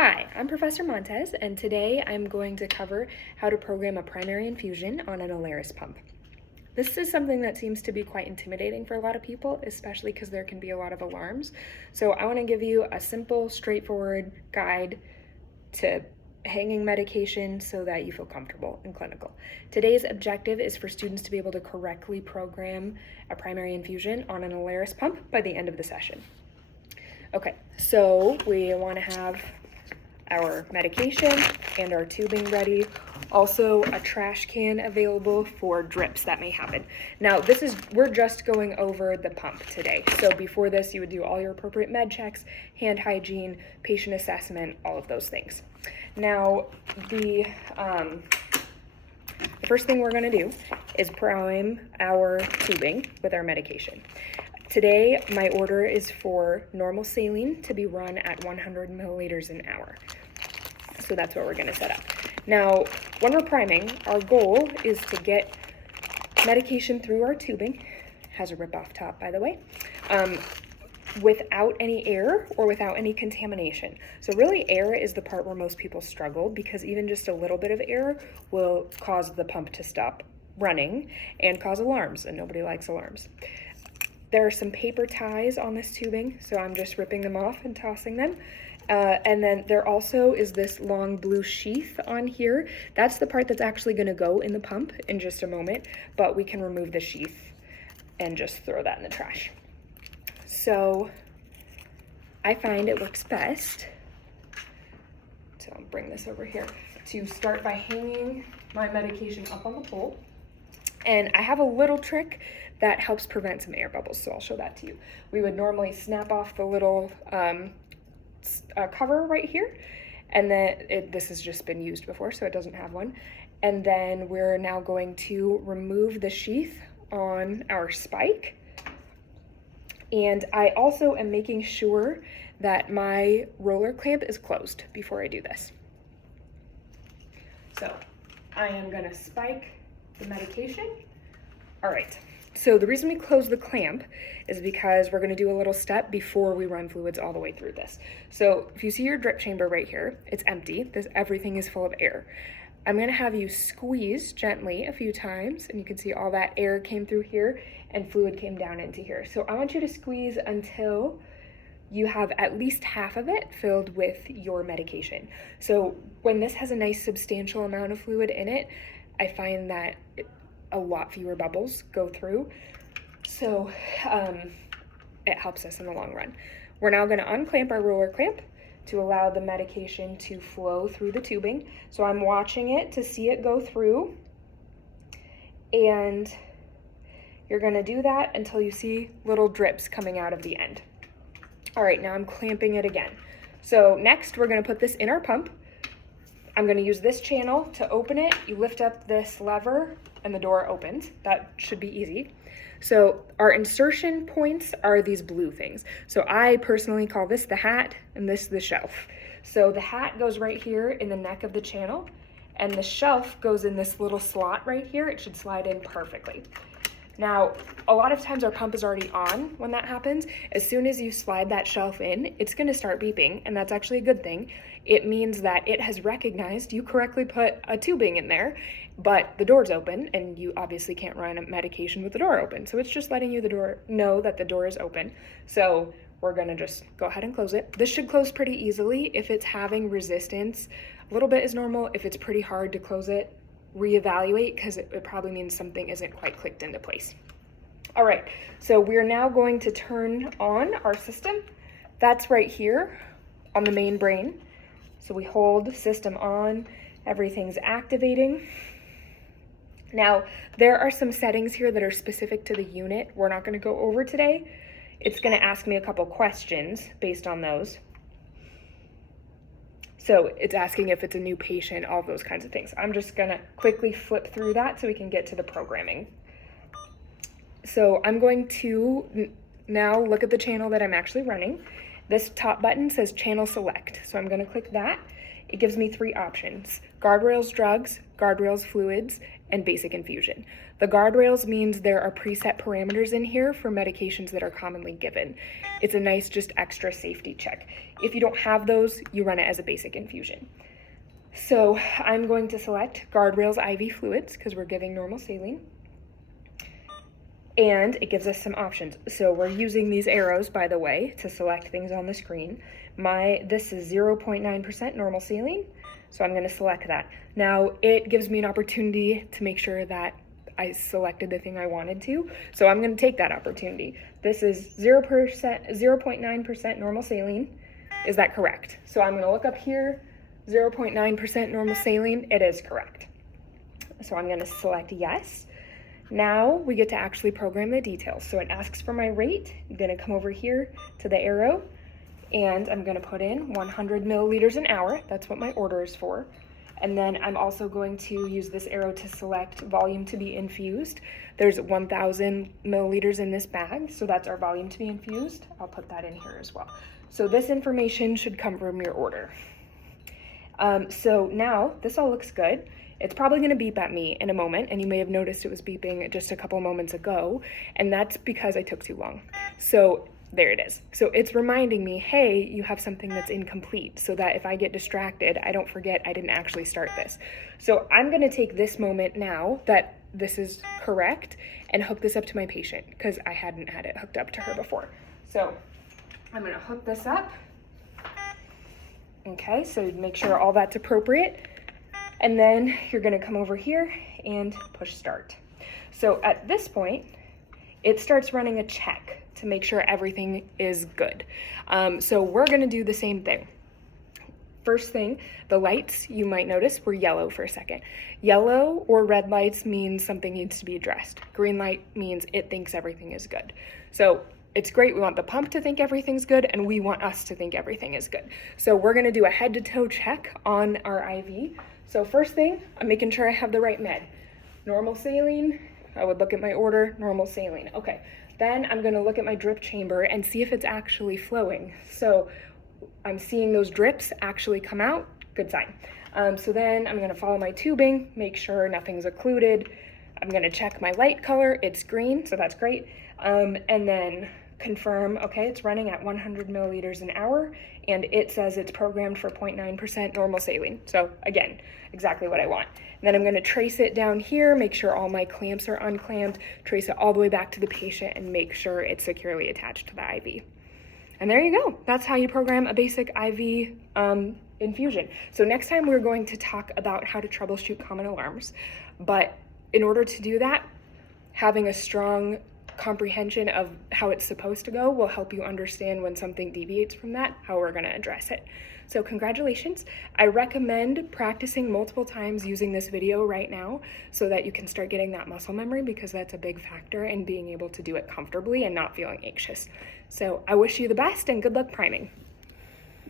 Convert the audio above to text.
Hi, I'm Professor Montez, and today I'm going to cover how to program a primary infusion on an Alaris pump. This is something that seems to be quite intimidating for a lot of people, especially because there can be a lot of alarms. So I want to give you a simple, straightforward guide to hanging medication so that you feel comfortable and clinical. Today's objective is for students to be able to correctly program a primary infusion on an Alaris pump by the end of the session. Okay, so we want to have our medication and our tubing ready. Also a trash can available for drips that may happen. Now we're just going over the pump today. So before this, you would do all your appropriate med checks, hand hygiene, patient assessment, all of those things. Now the first thing we're gonna do is prime our tubing with our medication. Today, my order is for normal saline to be run at 100 milliliters an hour. So that's what we're gonna set up. Now, when we're priming, our goal is to get medication through our tubing, has a rip-off top, by the way, without any air or without any contamination. So really, air is the part where most people struggle because even just a little bit of air will cause the pump to stop running and cause alarms, and nobody likes alarms. There are some paper ties on this tubing, so I'm just ripping them off and tossing them. And then there also is this long blue sheath on here. That's the part that's actually gonna go in the pump in just a moment, but we can remove the sheath and just throw that in the trash. So I find it works best, so I'll bring this over here, to start by hanging my medication up on the pole. And I have a little trick that helps prevent some air bubbles, so I'll show that to you. We would normally snap off the little cover right here, and then this has just been used before, so it doesn't have one. And then we're now going to remove the sheath on our spike. And I also am making sure that my roller clamp is closed before I do this. So I am gonna spike the medication. All right, so the reason we close the clamp is because we're gonna do a little step before we run fluids all the way through this. So if you see your drip chamber right here, it's empty. Everything is full of air. I'm gonna have you squeeze gently a few times, and you can see all that air came through here and fluid came down into here. So I want you to squeeze until you have at least half of it filled with your medication. So when this has a nice substantial amount of fluid in it, I find that a lot fewer bubbles go through. So it helps us in the long run. We're now gonna unclamp our roller clamp to allow the medication to flow through the tubing. So I'm watching it to see it go through, and you're gonna do that until you see little drips coming out of the end. All right, now I'm clamping it again. So next we're gonna put this in our pump. I'm gonna use this channel to open it. You lift up this lever and the door opens. That should be easy. So our insertion points are these blue things. So I personally call this the hat and this the shelf. So the hat goes right here in the neck of the channel, and the shelf goes in this little slot right here. It should slide in perfectly. Now, a lot of times our pump is already on when that happens. As soon as you slide that shelf in, it's gonna start beeping, and that's actually a good thing. It means that it has recognized you correctly put a tubing in there, but the door's open, and you obviously can't run a medication with the door open. So it's just letting you know that the door is open. So we're gonna just go ahead and close it. This should close pretty easily. If it's having resistance, a little bit is normal. If it's pretty hard to close it, reevaluate, because it probably means something isn't quite clicked into place. All right, so we're now going to turn on our system. That's right here on the main brain. So we hold system on, everything's activating. Now, there are some settings here that are specific to the unit we're not gonna go over today. It's gonna ask me a couple questions based on those. So it's asking if it's a new patient, all those kinds of things. I'm just gonna quickly flip through that so we can get to the programming. So I'm going to now look at the channel that I'm actually running. This top button says channel select. So I'm gonna click that. It gives me 3 options: guardrails drugs, guardrails fluids, and basic infusion. The guardrails means there are preset parameters in here for medications that are commonly given. It's a nice just extra safety check. If you don't have those, you run it as a basic infusion. So I'm going to select guardrails IV fluids because we're giving normal saline. And it gives us some options. So we're using these arrows, by the way, to select things on the screen. This is 0.9% normal saline, so I'm gonna select that. Now, it gives me an opportunity to make sure that I selected the thing I wanted to, so I'm gonna take that opportunity. This is 0.9% normal saline. Is that correct? So I'm gonna look up here, 0.9% normal saline, it is correct. So I'm gonna select yes. Now we get to actually program the details. So it asks for my rate. I'm gonna come over here to the arrow and I'm gonna put in 100 milliliters an hour. That's what my order is for. And then I'm also going to use this arrow to select volume to be infused. There's 1,000 milliliters in this bag, so that's our volume to be infused. I'll put that in here as well. So this information should come from your order. So now this all looks good. It's probably gonna beep at me in a moment, and you may have noticed it was beeping just a couple moments ago, and that's because I took too long. So there it is. So it's reminding me, hey, you have something that's incomplete, so that if I get distracted, I don't forget I didn't actually start this. So I'm gonna take this moment now that this is correct and hook this up to my patient, because I hadn't had it hooked up to her before. So I'm gonna hook this up. Okay, so make sure all that's appropriate. And then you're gonna come over here and push start. So at this point, it starts running a check to make sure everything is good. So we're gonna do the same thing. First thing, the lights, you might notice, were yellow for a second. Yellow or red lights means something needs to be addressed. Green light means it thinks everything is good. So it's great, we want the pump to think everything's good, and we want us to think everything is good. So we're gonna do a head-to-toe check on our IV. So first thing, I'm making sure I have the right med. Normal saline, I would look at my order, normal saline. Okay, then I'm gonna look at my drip chamber and see if it's actually flowing. So I'm seeing those drips actually come out, good sign. So then I'm gonna follow my tubing, make sure nothing's occluded. I'm gonna check my light color, it's green, so that's great. And then confirm, okay, it's running at 100 milliliters an hour, and it says it's programmed for 0.9% normal saline. So again, exactly what I want. And then I'm gonna trace it down here, make sure all my clamps are unclamped, trace it all the way back to the patient, and make sure it's securely attached to the IV. And there you go. That's how you program a basic IV infusion. So next time we're going to talk about how to troubleshoot common alarms. But in order to do that, having a strong comprehension of how it's supposed to go will help you understand when something deviates from that, how we're gonna address it. So congratulations. I recommend practicing multiple times using this video right now so that you can start getting that muscle memory, because that's a big factor in being able to do it comfortably and not feeling anxious. So I wish you the best and good luck priming.